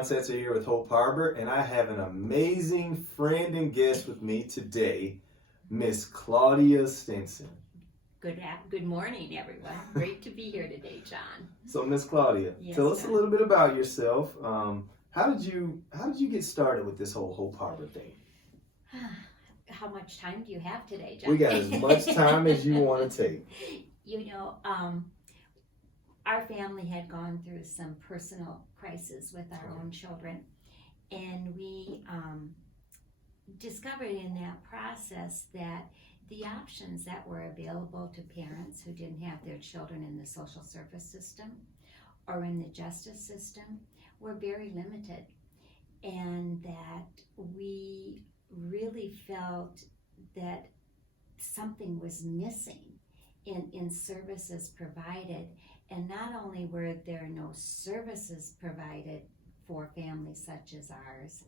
John Setzer here with Hope Harbor, and I have an amazing friend and guest with me today, Miss Claudia Stenson. Good morning, everyone. Great to be here today, John. So, Miss Claudia, Yes, tell us John. a little bit about yourself. How did you get started with this whole Hope Harbor thing? How much time do you have today, John? We got as much time as you want to take. You know, our family had gone through some personal crisis with our own children, and we discovered in that process that the options that were available to parents who didn't have their children in the social service system or in the justice system were very limited, and that we really felt that something was missing in services provided. And not only were there no services provided for families such as ours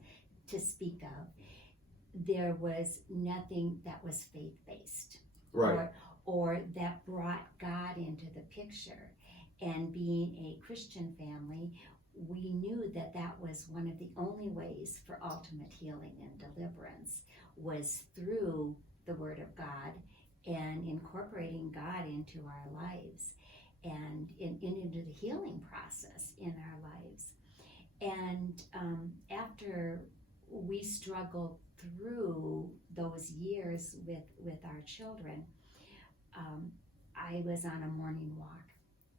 to speak of, there was nothing that was faith-based, Right. or that brought God into the picture. And being a Christian family, we knew that that was one of the only ways for ultimate healing and deliverance was through the Word of God and incorporating God into our lives and into the healing process in our lives. And after we struggled through those years with our children, I was on a morning walk,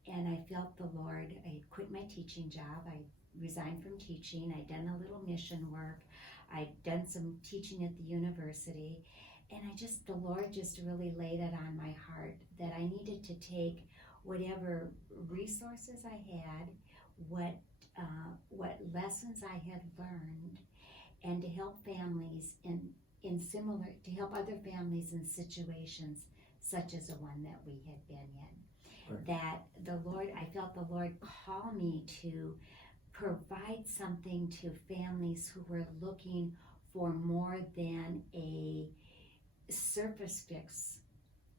and I felt the Lord. I had quit my teaching job. I resigned from teaching. I'd done a little mission work. I'd done some teaching at the university, and the Lord just really laid it on my heart that I needed to take whatever resources I had, what lessons I had learned, and to help families to help other families in situations such as the one that we had been in. Right. That I felt the Lord call me to provide something to families who were looking for more than a surface fix,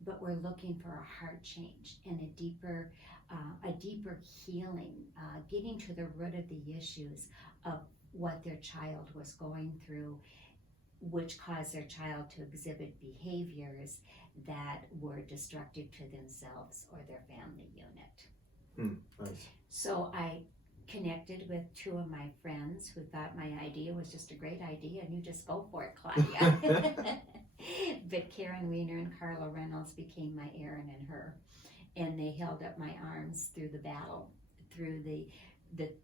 but we're looking for a heart change and a deeper healing, getting to the root of the issues of what their child was going through, which caused their child to exhibit behaviors that were destructive to themselves or their family unit. Nice. So I connected with two of my friends who thought my idea was just a great idea, and you just go for it, Claudia. But Karen Weiner and Carla Reynolds became my Aaron and her, and they held up my arms through the battle, through the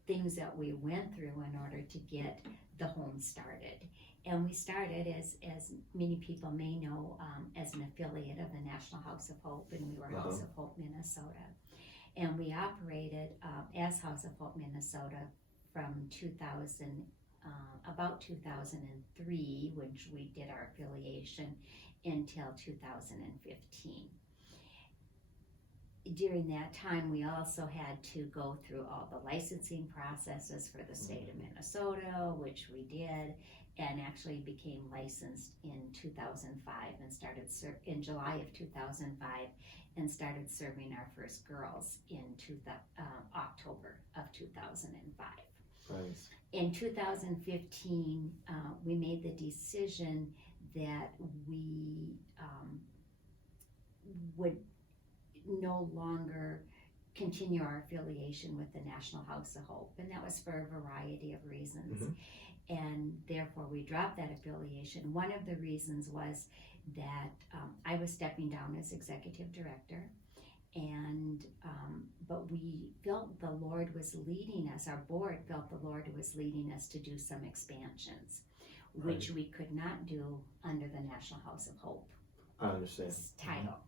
things that we went through in order to get the home started. And we started, as many people may know, as an affiliate of the National House of Hope, and we were House of Hope Minnesota. And we operated as House of Hope Minnesota from about 2003, which we did our affiliation, until 2015. During that time, we also had to go through all the licensing processes for the state of Minnesota, which we did, and actually became licensed in 2005 and started in July of 2005 and started serving our first girls in October of 2005. Nice. In 2015, we made the decision that we would no longer continue our affiliation with the National House of Hope, and that was for a variety of reasons. And therefore we dropped that affiliation. One of the reasons was that I was stepping down as executive director, and but we felt the Lord was leading us, our board felt the Lord was leading us to do some expansions, which we could not do under the National House of Hope I understand. title,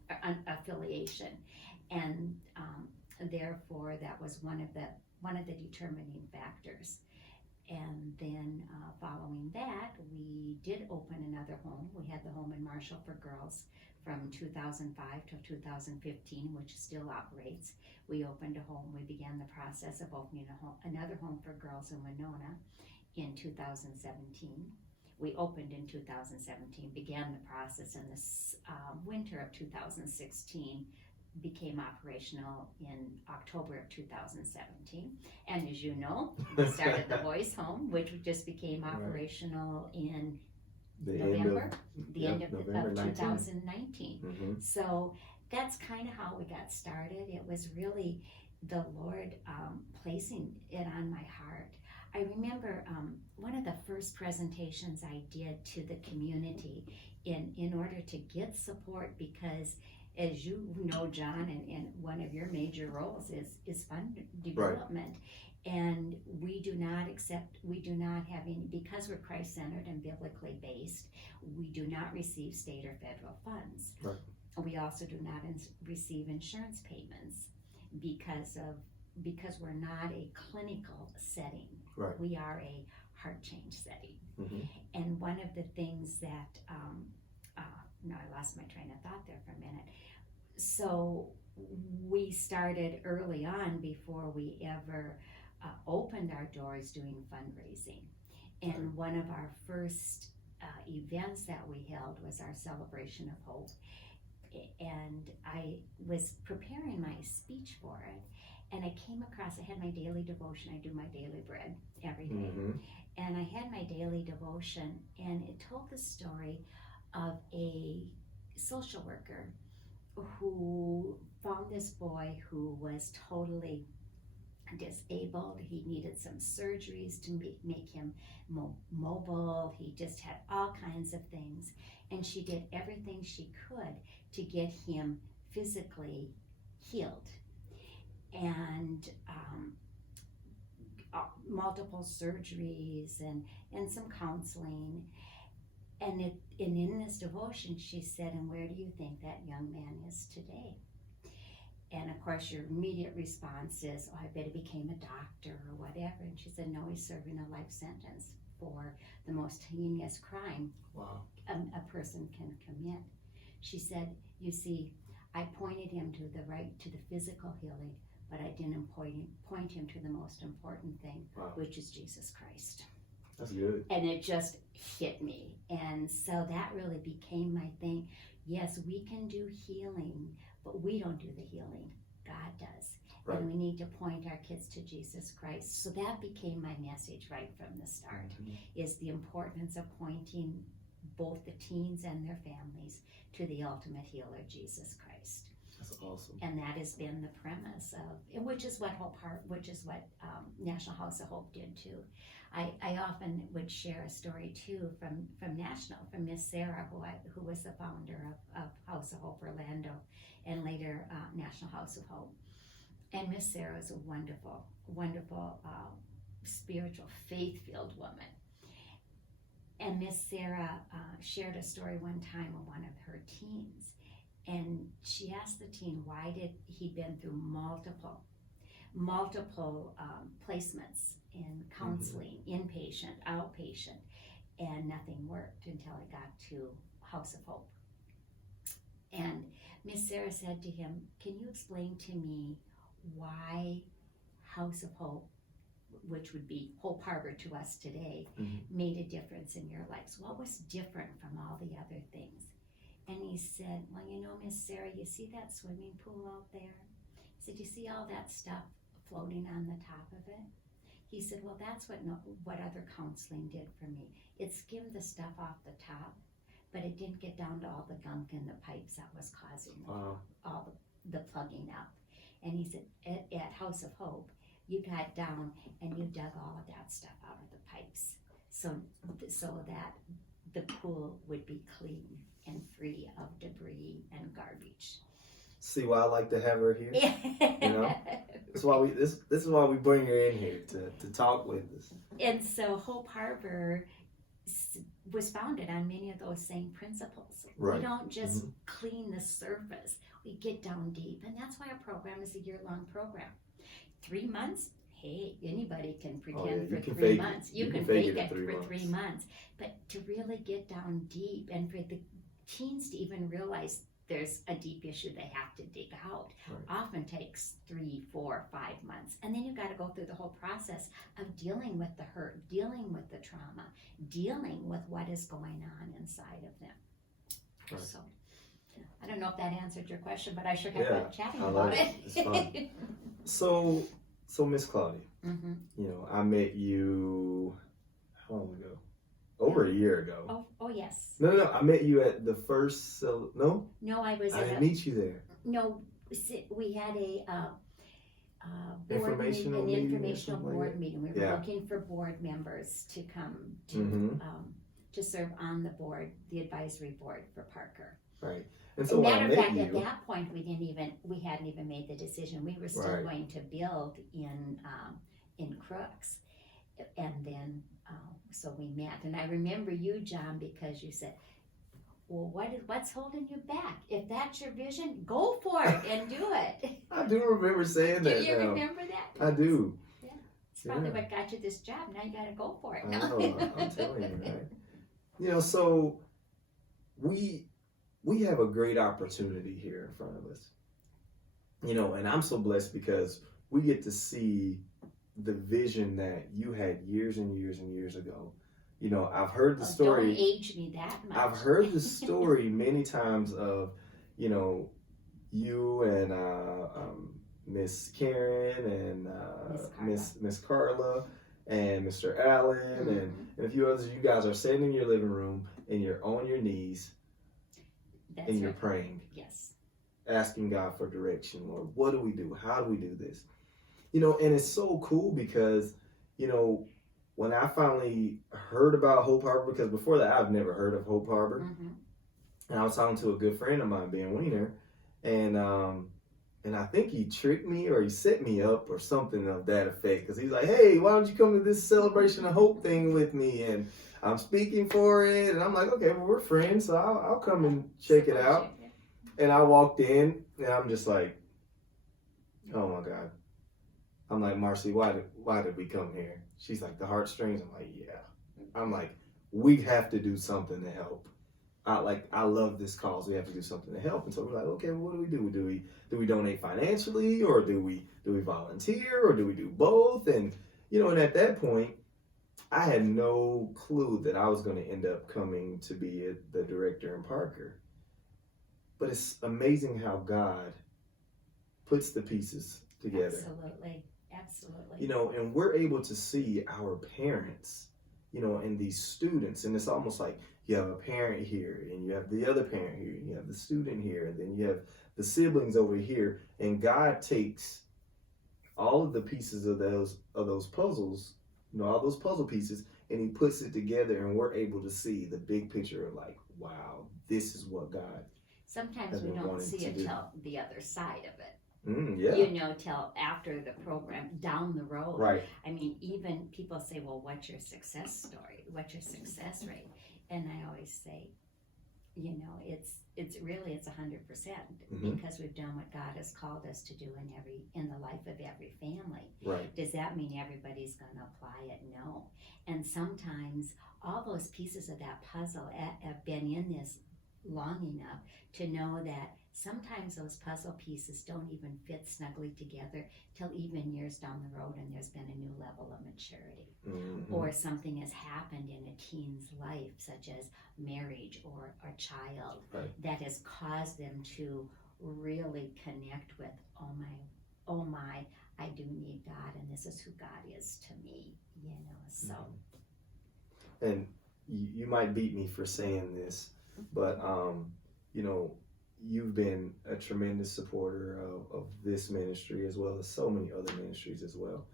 affiliation, and therefore that was one of the determining factors. And then following that, we did open another home. We had the home in Marshall for girls from 2005 to 2015, which still operates. We opened a home. We began the process of opening another home for girls in Winona in 2017. We opened in 2017, began the process in the winter of 2016, became operational in October of 2017. And as you know, we started the boys' home, which just became operational in November, the end of November 2019. Mm-hmm. So that's kind of how we got started. It was really the Lord placing it on my heart. I remember one of the first presentations I did to the community in order to get support, because as you know, John, and one of your major roles is fund development. And we do not have any, because we're Christ-centered and biblically based, we do not receive state or federal funds. Right. We also do not receive insurance payments because we're not a clinical setting. Right. We are a heart change setting. Mm-hmm. And one of the things that, no, I lost my train of thought there for a minute. So we started early on, before we ever opened our doors, doing fundraising. And one of our first events that we held was our Celebration of Hope. And I was preparing my speech for it, and I came across, I had my daily devotion. I do my daily bread every day. Mm-hmm. And I had my daily devotion, and it told the story of a social worker who found this boy who was totally disabled. He needed some surgeries to make him mobile. He just had all kinds of things. And she did everything she could to get him physically healed. And multiple surgeries and some counseling. And in this devotion, she said, "And where do you think that young man is today?" And of course, your immediate response is, "Oh, I bet he became a doctor or whatever." And she said, "No, he's serving a life sentence for the most heinous crime a person can commit." She said, "You see, I pointed him to the physical healing, but I didn't point him to the most important thing, which is Jesus Christ." That's good. And it just hit me. And so that really became my thing. Yes, we can do healing, but we don't do the healing. God does. Right. And we need to point our kids to Jesus Christ. So that became my message right from the start, is the importance of pointing both the teens and their families to the ultimate healer, Jesus Christ. That's awesome. And that has been the premise of, which is what National House of Hope did too. I often would share a story too from Miss Sarah, who was the founder of House of Hope Orlando, and later National House of Hope. And Miss Sarah is a wonderful, wonderful spiritual, faith-filled woman. And Miss Sarah shared a story one time of one of her teens. And she asked the teen why he'd been through multiple placements in counseling, inpatient, outpatient, and nothing worked until he got to House of Hope. And Miss Sarah said to him, "Can you explain to me why House of Hope, which would be Hope Harbor to us today, made a difference in your lives? What was different from all the other things?" And he said, "Well, you know, Miss Sarah, you see that swimming pool out there?" He said, "You see all that stuff floating on the top of it?" He said, "Well, that's what other counseling did for me. It skimmed the stuff off the top, but it didn't get down to all the gunk in the pipes that was causing all the plugging up." And he said, at House of Hope, you got down and you dug all of that stuff out of the pipes so that the pool would be clean and free of debris and garbage. See why I like to have her here? You know? That's why this is why we bring her in here to talk with us. And so Hope Harbor was founded on many of those same principles. Right. We don't just clean the surface. We get down deep. And that's why our program is a year-long program. 3 months, hey, anybody can pretend for 3 months. You can fake it for 3 months. But to really get down deep, and for the teens to even realize there's a deep issue they have to dig out, often takes 3, 4, 5 months. And then you've got to go through the whole process of dealing with the hurt, dealing with the trauma, dealing with what is going on inside of them. Right. So I don't know if that answered your question, but I sure had Yeah, fun chatting I about love it. It's fun. So Miss Claudia, Mm-hmm. you know, I met you how long ago? Over a year ago. Oh, yes. No, I met you at the first. No, No, I was I at didn't a, meet you there. no, we had a board meeting, Informational an meeting or informational something like board that? meeting. We were Yeah. looking for board members to come Mm-hmm. to serve on the board, the advisory board for Parker. Right. And As so a when I matter of met fact, at you, that point, we hadn't even made the decision. We were still Right. going to build in Crooks, and then so we met. And I remember you, John, because you said, "Well, what's holding you back? If that's your vision, go for it and do it." I do remember saying Do that. you now. remember that? I do. It's probably Yeah. what got you this job. Now you got to go for it. I No. know. I'm telling you, right? You know, so we have a great opportunity here in front of us. You know, and I'm so blessed because we get to see the vision that you had years and years and years ago. You know, I've heard the Don't story. age me that much. I've heard the story many times of, you know, you and Miss Karen and Miss Carla and Mr. Allen and a few others. You guys are sitting in your living room and you're on your knees That's and you're right. praying, Yes. asking God for direction. Lord, what do we do? How do we do this? You know, and it's so cool because, you know, when I finally heard about Hope Harbor, because before that I've never heard of Hope Harbor, Mm-hmm. and I was talking to a good friend of mine, Ben Wiener, and I think he tricked me or he set me up or something of that effect, because he's like, hey, why don't you come to this Celebration of Hope thing with me? And I'm speaking for it, and I'm like, okay, well, we're friends, so I'll come and check it out. And I walked in, and I'm just like, oh my God. I'm like, Marcy, why did we come here? She's like, the heartstrings. I'm like, yeah. I'm like, we have to do something to help. I love this cause. We have to do something to help. And so we're like, okay, well, what do we do? Do we donate financially, or do we volunteer, or do we do both? And you know, and at that point, I had no clue that I was going to end up coming to be the director in Parker. But it's amazing how God puts the pieces together. Absolutely. You know, and we're able to see our parents, you know, and these students, and it's almost like you have a parent here, and you have the other parent here, and you have the student here, and then you have the siblings over here, and God takes all of the pieces of those puzzles, you know, all those puzzle pieces, and he puts it together, and we're able to see the big picture of like, wow, this is what God. Sometimes we don't see it till the other side of it. Yeah. You know, till after the program, down the road. Right. I mean, even people say, well, what's your success story? What's your success rate? And I always say, you know, it's 100% because we've done what God has called us to do in the life of every family. Right. Does that mean everybody's going to apply it? No. And sometimes all those pieces of that puzzle have been in this long enough to know that sometimes those puzzle pieces don't even fit snugly together till even years down the road, and there's been a new level of maturity. Mm-hmm. Or something has happened in a teen's life, such as marriage or a child, that has caused them to really connect with, oh my, I do need God, and this is who God is to me, you know, so. And you might beat me for saying this, but, you know, you've been a tremendous supporter of this ministry as well as so many other ministries as well.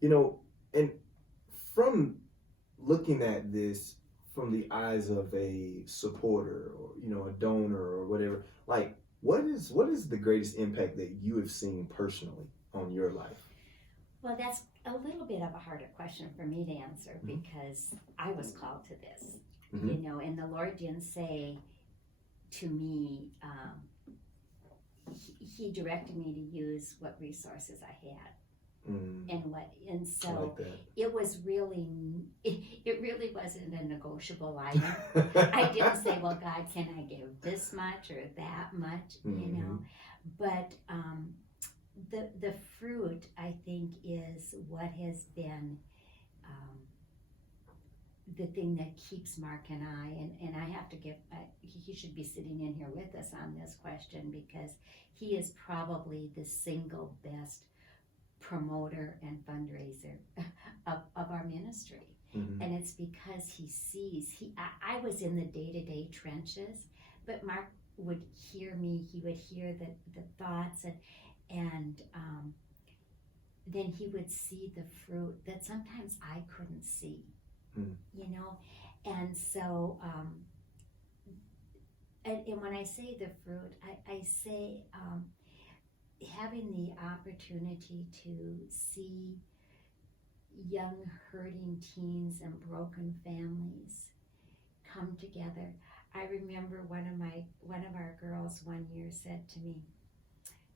You know, and from looking at this from the eyes of a supporter or, you know, a donor or whatever, like, what is the greatest impact that you have seen personally on your life? Well, that's a little bit of a harder question for me to answer because I was called to this, you know, and the Lord didn't say to me, he directed me to use what resources I had. And so like it was really, it really wasn't a negotiable item. I didn't say, well, God, can I give this much or that much, you know, but the fruit, I think, is what has been the thing that keeps Mark and I, and I have to give, he should be sitting in here with us on this question, because he is probably the single best promoter and fundraiser of our ministry. Mm-hmm. And it's because he sees, I was in the day-to-day trenches, but Mark would hear me, he would hear the thoughts, and then he would see the fruit that sometimes I couldn't see. You know, and so and when I say the fruit, I say having the opportunity to see young hurting teens and broken families come together. I remember one of our girls one year said to me,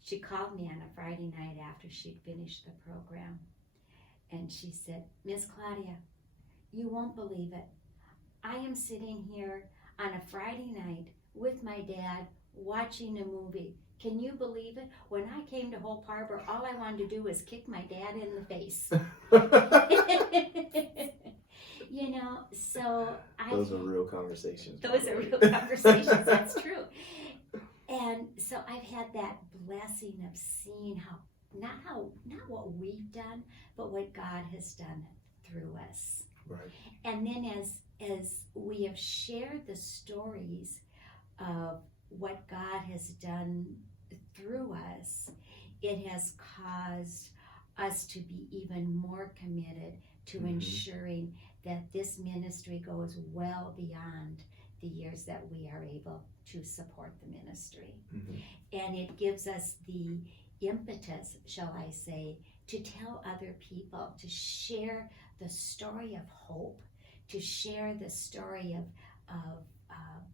she called me on a Friday night after she'd finished the program, and she said, "Miss Claudia, you won't believe it. I am sitting here on a Friday night with my dad watching a movie. Can you believe it? When I came to Hope Harbor, all I wanted to do was kick my dad in the face." You know, so those are real conversations. Those are real conversations, that's true. And so I've had that blessing of seeing not what we've done, but what God has done through us. Right. And then as we have shared the stories of what God has done through us, it has caused us to be even more committed to ensuring that this ministry goes well beyond the years that we are able to support the ministry. And it gives us the impetus, shall I say, to tell other people, to share the story of hope, to share the story of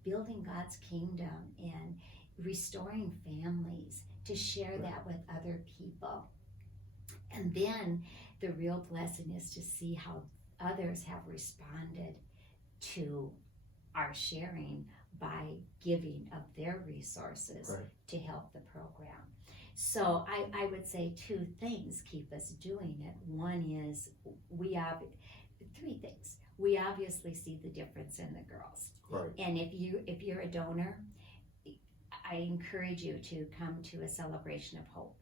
building God's kingdom and restoring families, to share that with other people. And then the real blessing is to see how others have responded to our sharing by giving of their resources to help the program. So I would say two things keep us doing it. One is three things. We obviously see the difference in the girls. Right. And if you're a donor, I encourage you to come to a celebration of hope.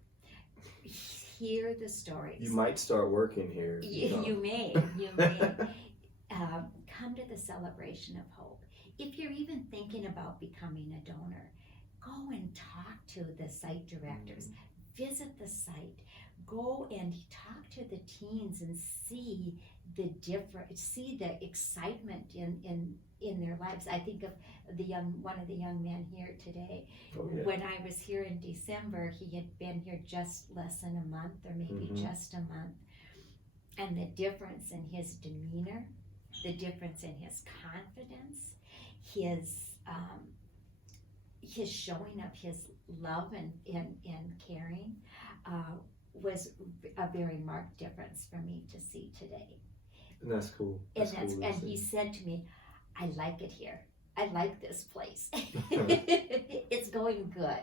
Hear the stories. You might start working here. You may. Come to the celebration of hope. If you're even thinking about becoming a donor, go and talk to the site directors. Visit the site. Go and talk to the teens and see the excitement in their lives. I think of one of the young men here today. When I was here in December, he had been here just less than a month, or maybe just a month. And the difference in his demeanor, the difference in his confidence, his showing of his love and caring was a very marked difference for me to see today. And that's cool. And he said to me, "I like it here. I like this place. It's going good."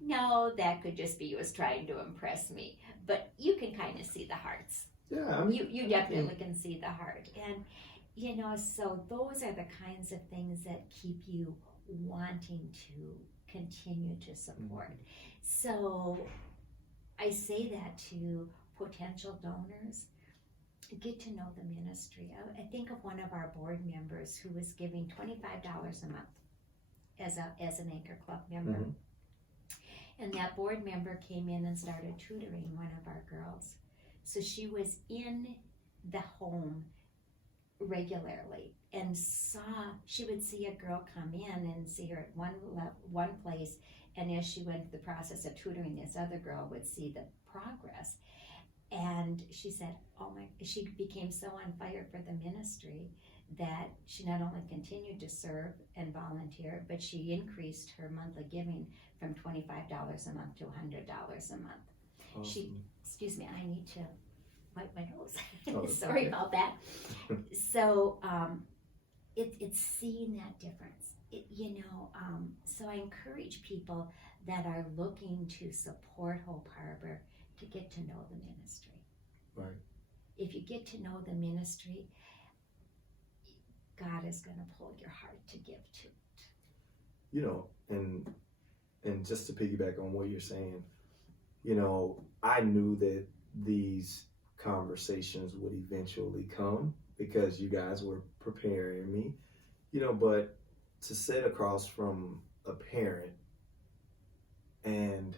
No, that could just be he was trying to impress me, but you can kind of see the hearts. Yeah, I mean, you definitely can see the heart. And so those are the kinds of things that keep you wanting to continue to support. So I say that to potential donors. Get to know the ministry. I think of one of our board members who was giving $25 a month as an Anchor Club member. And that board member came in and started tutoring one of our girls. So she was in the home regularly and she would see a girl come in and see her at one place, and as she went through the process of tutoring, this other girl would see the progress. And she said, she became so on fire for the ministry that she not only continued to serve and volunteer, but she increased her monthly giving from $25 a month to $100 a month. Awesome. Excuse me, I need to wipe my nose. Oh, Sorry about that. So it's seeing that difference. So I encourage people that are looking to support Hope Harbor to get to know the ministry. Right. If you get to know the ministry, God is going to pull your heart to give to it. You know, and just to piggyback on what you're saying, you know, I knew that these conversations would eventually come because you guys were preparing me, you know, but to sit across from a parent and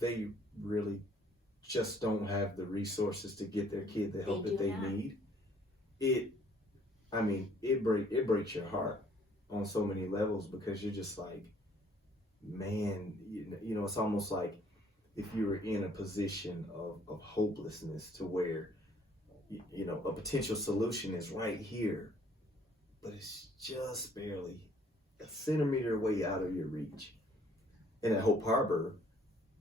they really just don't have the resources to get their kid the help that they need, it, I mean, it breaks your heart on so many levels because you're just like, man, you know, it's almost like if you were in a position of hopelessness to where, you know, a potential solution is right here, but it's just barely a centimeter away out of your reach. And at Hope Harbor,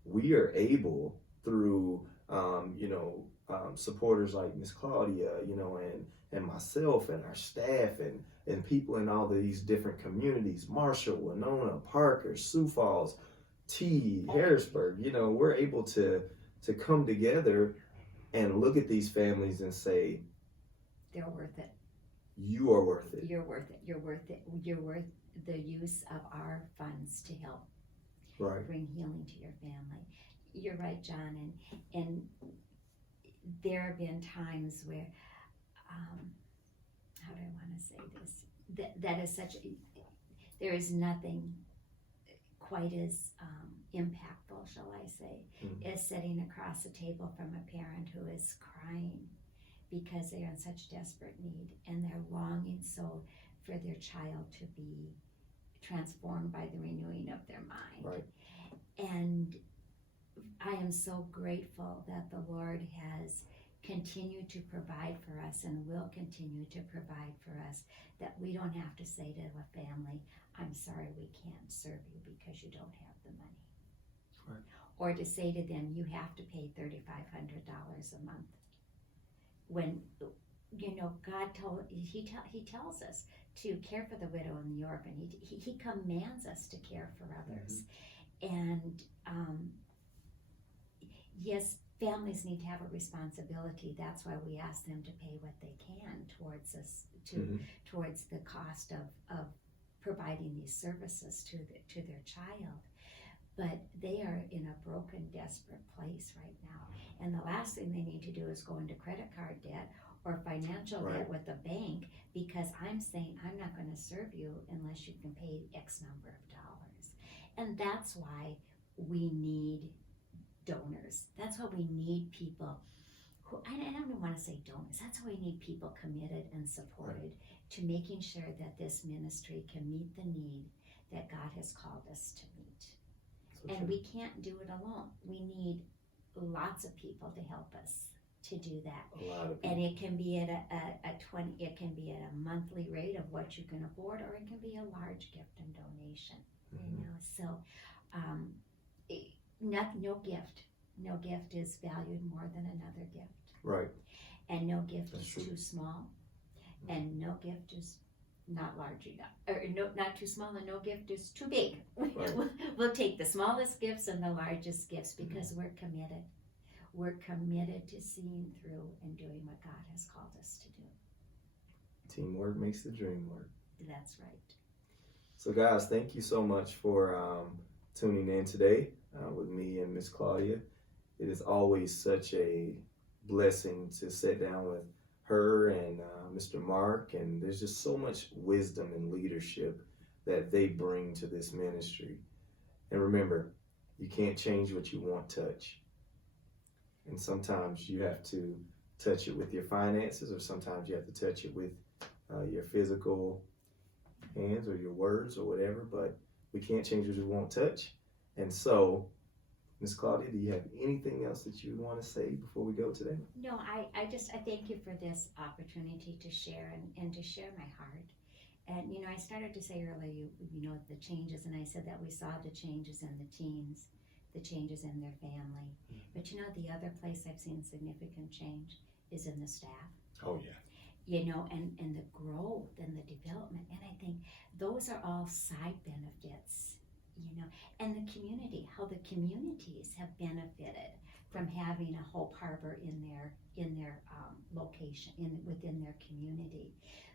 we are able through, supporters like Miss Claudia, you know, and myself and our staff and people in all these different communities, Marshall, Winona, Parker, Sioux Falls, Harrisburg, you know, we're able to come together and look at these families and say, they're worth it. You are worth it. You're worth it. You're worth it. You're worth the use of our funds to help bring healing to your family. You're right, John, and there have been times where, how do I want to say this? That is such. There is nothing quite as impactful, shall I say, as sitting across a table from a parent who is crying because they are in such desperate need and they're longing so for their child to be transformed by the renewing of their mind. Right. And I am so grateful that the Lord has continued to provide for us and will continue to provide for us, that we don't have to say to a family, I'm sorry, we can't serve you because you don't have the money. Right. Or to say to them, you have to pay $3,500 a month. When, you know, God he tells us to care for the widow and the orphan. He commands us to care for others. And yes, families need to have a responsibility. That's why we ask them to pay what they can towards us, towards the cost of providing these services to their child. But they are in a broken, desperate place right now. And the last thing they need to do is go into credit card debt or financial debt with the bank, because I'm saying I'm not going to serve you unless you can pay X number of dollars. And that's why we need donors. That's why we need people who, I don't even want to say donors, that's why we need people committed and supported to making sure that this ministry can meet the need that God has called us to meet. And we can't do it alone. We need lots of people to help us to do that. A lot of people. And it can be at it can be at a monthly rate of what you can afford, or it can be a large gift and donation. You know, so no gift is valued more than another gift. Right. And no gift That's is true. too small, and no gift is not large enough, or no, not too small, and no gift is too big. Right. We'll take the smallest gifts and the largest gifts because we're committed. We're committed to seeing through and doing what God has called us to do. Teamwork makes the dream work. That's right. So guys, thank you so much for tuning in today with me and Miss Claudia. It is always such a blessing to sit down with her and Mr. Mark, and there's just so much wisdom and leadership that they bring to this ministry. And remember, you can't change what you won't touch. And sometimes you have to touch it with your finances, or sometimes you have to touch it with your physical hands or your words or whatever, but we can't change what we won't touch. And so, Miss Claudia, do you have anything else that you want to say before we go today? No, I thank you for this opportunity to share and to share my heart. And, you know, I started to say earlier, you know, the changes, and I said that we saw the changes in the teens, the changes in their family. But, you know, the other place I've seen significant change is in the staff. Oh, yeah. You know, and the growth and the development. And I think those are all side benefits, you know, and the community, how the communities have benefited from having a Hope Harbor in their location, within their community.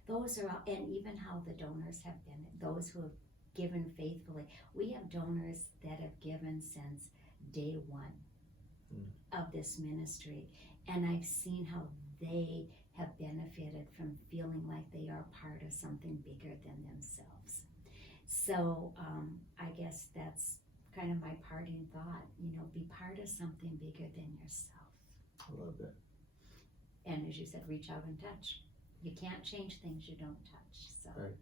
Those are, and even how the donors have been, those who have given faithfully. We have donors that have given since day one of this ministry, and I've seen how they have benefited from feeling like they are part of something bigger than themselves. So I guess that's kind of my parting thought, be part of something bigger than yourself. I love that. And as you said, reach out and touch. You can't change things you don't touch. So, right.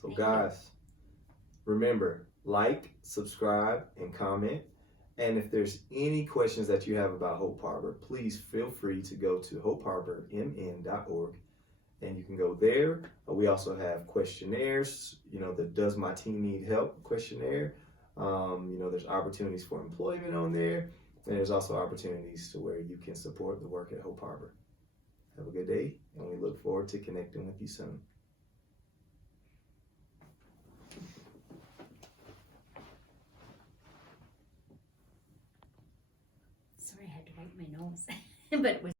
So Thank guys, remember, like, subscribe, and comment. And if there's any questions that you have about Hope Harbor, please feel free to go to hopeharbormn.org, and you can go there. We also have questionnaires, the Does My Team Need Help questionnaire. There's opportunities for employment on there, and there's also opportunities to where you can support the work at Hope Harbor. Have a good day, and we look forward to connecting with you soon. sorry, I had to wipe my nose, but it was